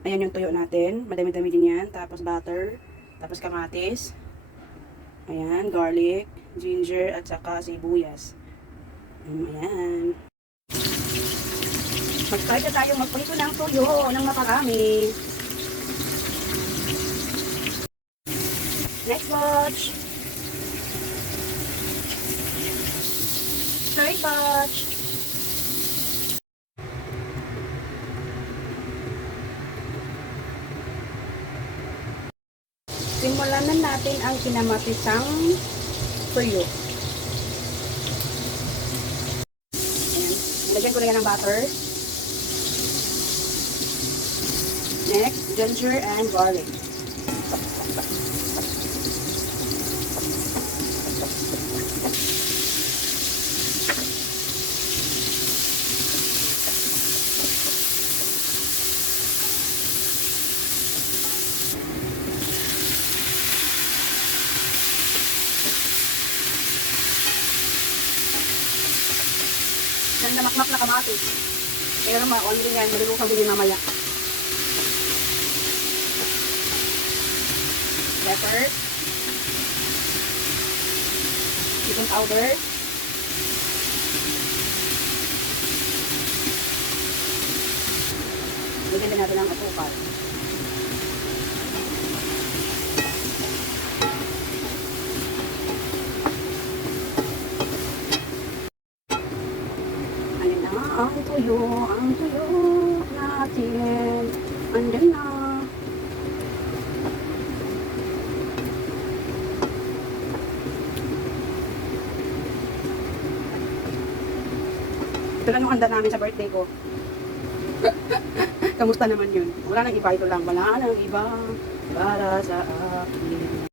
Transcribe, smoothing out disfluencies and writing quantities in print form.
Ayan yung tuyo natin. Madami-dami din yan. Tapos butter. Tapos kamatis. Ayan, garlic, ginger, at saka sibuyas. Ayan. Mag-try na tayo magprito ng tuyo ng makarami. Next batch. Third batch. Simulan na natin ang kinamatisang tuyo. Ayan. Nilagyan ko na yan ng butter. Next, ginger and garlic. Ganda makmak na kamatis. Pero ma-on din yan, malulusaw din yan mamaya. Pepper. Chicken powder. Bigyan din natin ng asukal. Ayan na ang tuyo natin. Andyan na. Ito lang yung handa namin sa birthday ko. Kamusta naman yun? Wala nang iba, ito lang. Wala nang iba para sa akin.